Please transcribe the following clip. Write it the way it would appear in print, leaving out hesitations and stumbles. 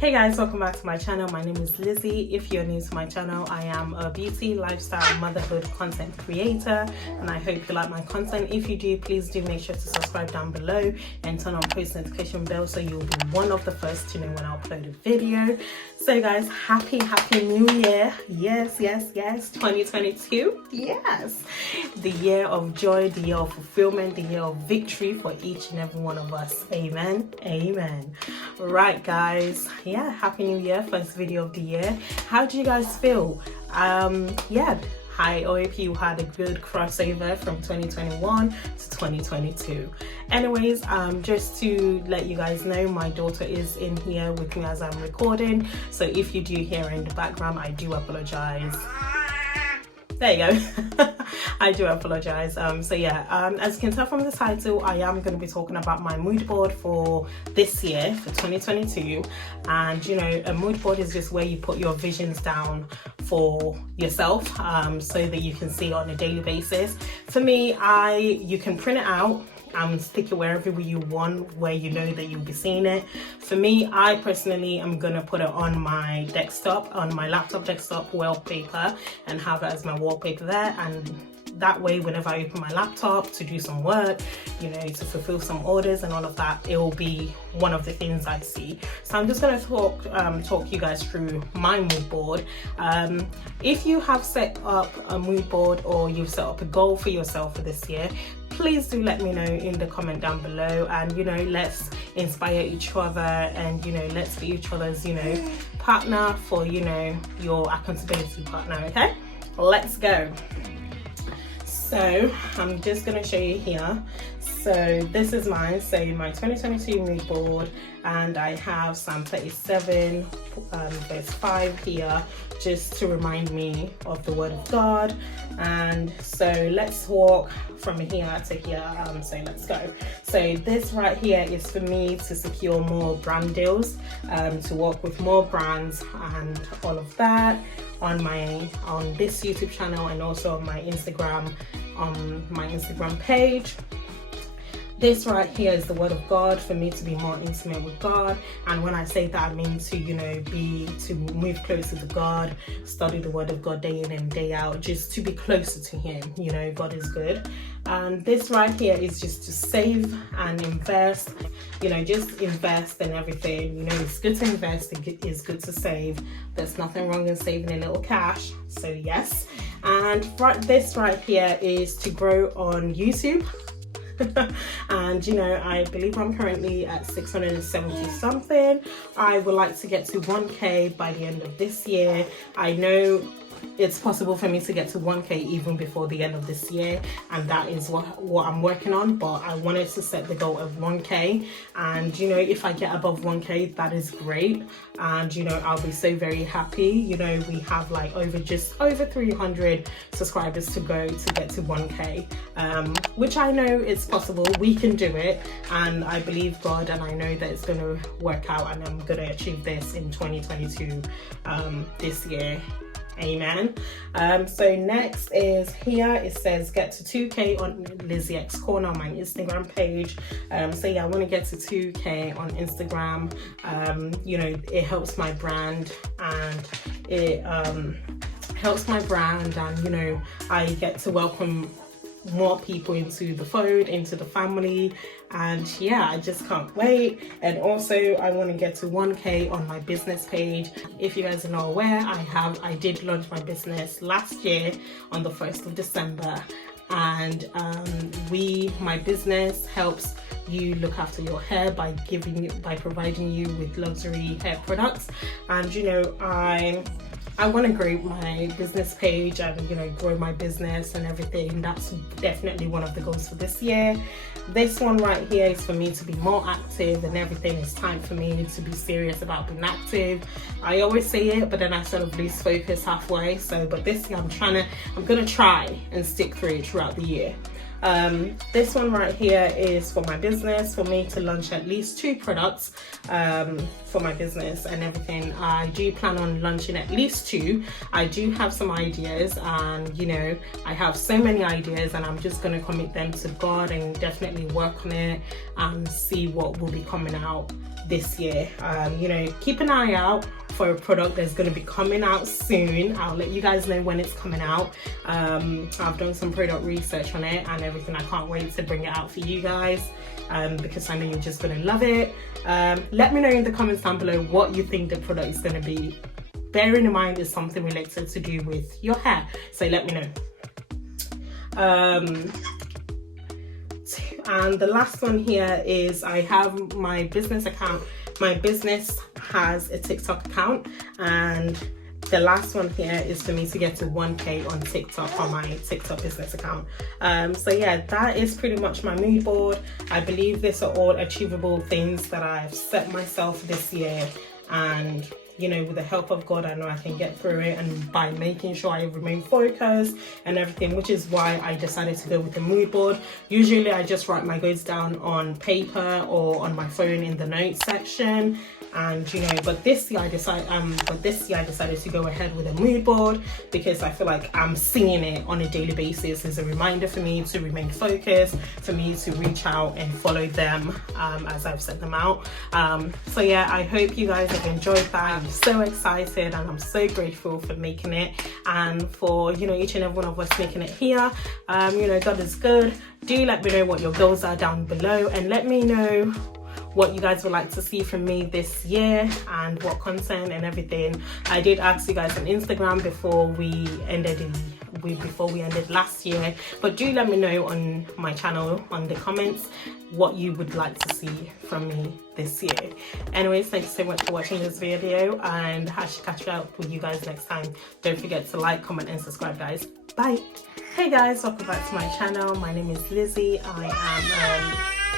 Hey guys, welcome back to my channel. My name is Lizzie. If you're new to my channel, I am a beauty, lifestyle, motherhood content creator, and I hope you like my content. If you do, please do make sure to subscribe down below and turn on post notification bell so you'll be one of the first to know when I upload a video. So guys, happy new year. Yes, 2022. Yes, the year of joy, the year of fulfillment, the year of victory for each and every one of us. Amen. Right guys, yeah, happy new year, first video of the year. How do you guys feel? I hope you had a good crossover from 2021 to 2022. Anyways, just to let you guys know, my daughter is in here with me as I'm recording, so if you do hear her in the background, I do apologize. There you go. I do apologize. As you can tell from the title, I am going to be talking about my mood board for this year, for 2022. And you know, a mood board is just where you put your visions down for yourself, so that you can see on a daily basis. For me, you can print it out and stick it wherever you want, where you know that you'll be seeing it. For me, I personally am gonna put it on my desktop, on my laptop desktop wallpaper, and have it as my wallpaper there. And that way, whenever I open my laptop to do some work, you know, to fulfill some orders and all of that, it will be one of the things I see. So I'm just going to talk you guys through my mood board. If you have set up a mood board or you've set up a goal for yourself for this year, please do let me know in the comment down below, and you know, let's inspire each other, and you know, let's be each other's, you know, partner for, you know, your accountability partner. Okay, let's go. So I'm just going to show you here. So this is mine, so my 2022 mood board, and I have Psalm 37 verse 5 here, just to remind me of the word of God. And so let's walk from here to here, so let's go. So this right here is for me to secure more brand deals, to work with more brands and all of that on this YouTube channel, and also on my Instagram page. This right here is the word of God, for me to be more intimate with God. And when I say that, I mean to, you know, to move closer to God, study the word of God day in and day out, just to be closer to him. You know, God is good. And this right here is just to save and invest, you know, just invest in everything. You know, it's good to invest, it's good to save. There's nothing wrong in saving a little cash, so yes. And this right here is to grow on YouTube. And you know, I believe I'm currently at 670 something. I would like to get to 1k by the end of this year. I know it's possible for me to get to 1k even before the end of this year, and that is what I'm working on. But I wanted to set the goal of 1k, and you know, if I get above 1k, that is great, and you know, I'll be so very happy. You know, we have like just over 300 subscribers to go to get to 1k, which I know it's possible. We can do it, and I believe God, and I know that it's going to work out, and I'm going to achieve this in 2022, this year. Amen. So next is here, it says get to 2k on lizziexcorner, my Instagram page. So yeah, I want to get to 2k on Instagram. You know, it helps my brand, and it helps my brand, and you know, I get to welcome more people into the fold, into the family, and yeah, I just can't wait. And also, I want to get to 1k on my business page. If you guys are not aware, I did launch my business last year on the 1st of December, and my business helps you look after your hair by providing you with luxury hair products. And you know, I want to grow my business page, and you know, grow my business and everything. That's definitely one of the goals for this year. This one right here is for me to be more active and everything. It's time for me to be serious about being active. I always say it, but then I sort of lose focus halfway. But this year I'm gonna try and stick through it throughout the year. This one right here is for my business, for me to launch at least 2 products for my business and everything. I do plan on launching at least 2. I do have some ideas, and you know, I have so many ideas, and I'm just going to commit them to God and definitely work on it and see what will be coming out this year. You know, keep an eye out for a product that's going to be coming out soon. I'll let you guys know when it's coming out. I've done some product research on it and everything. I can't wait to bring it out for you guys, because I know you're just going to love it. Let me know in the comments down below what you think the product is going to be. Bearing in mind it's something related to do with your hair, so let me know. And the last one here is I have my business account. My business has a TikTok account, and the last one here is for me to get to 1K on TikTok on my TikTok business account. So yeah, that is pretty much my mood board. I believe these are all achievable things that I've set myself this year, and you know, with the help of God, I know I can get through it, and by making sure I remain focused and everything, which is why I decided to go with the mood board. Usually I just write my goals down on paper or on my phone in the notes section, and you know, but this year I decided to go ahead with a mood board because I feel like I'm seeing it on a daily basis as a reminder for me to remain focused, for me to reach out and follow them as I've set them out. So yeah, I hope you guys have enjoyed that. I'm so excited and I'm so grateful for making it, and for, you know, each and every one of us making it here. You know, God is good. Do let me know what your goals are down below, and let me know what you guys would like to see from me this year and what content and everything. I did ask you guys on Instagram before we ended last year, but do let me know on my channel on the comments what you would like to see from me this year. Anyways, thanks so much for watching this video, and I should catch up with you guys next time. Don't forget to like, comment and subscribe, guys. Bye. Hey guys, welcome back to my channel. My name is Lizzie. I am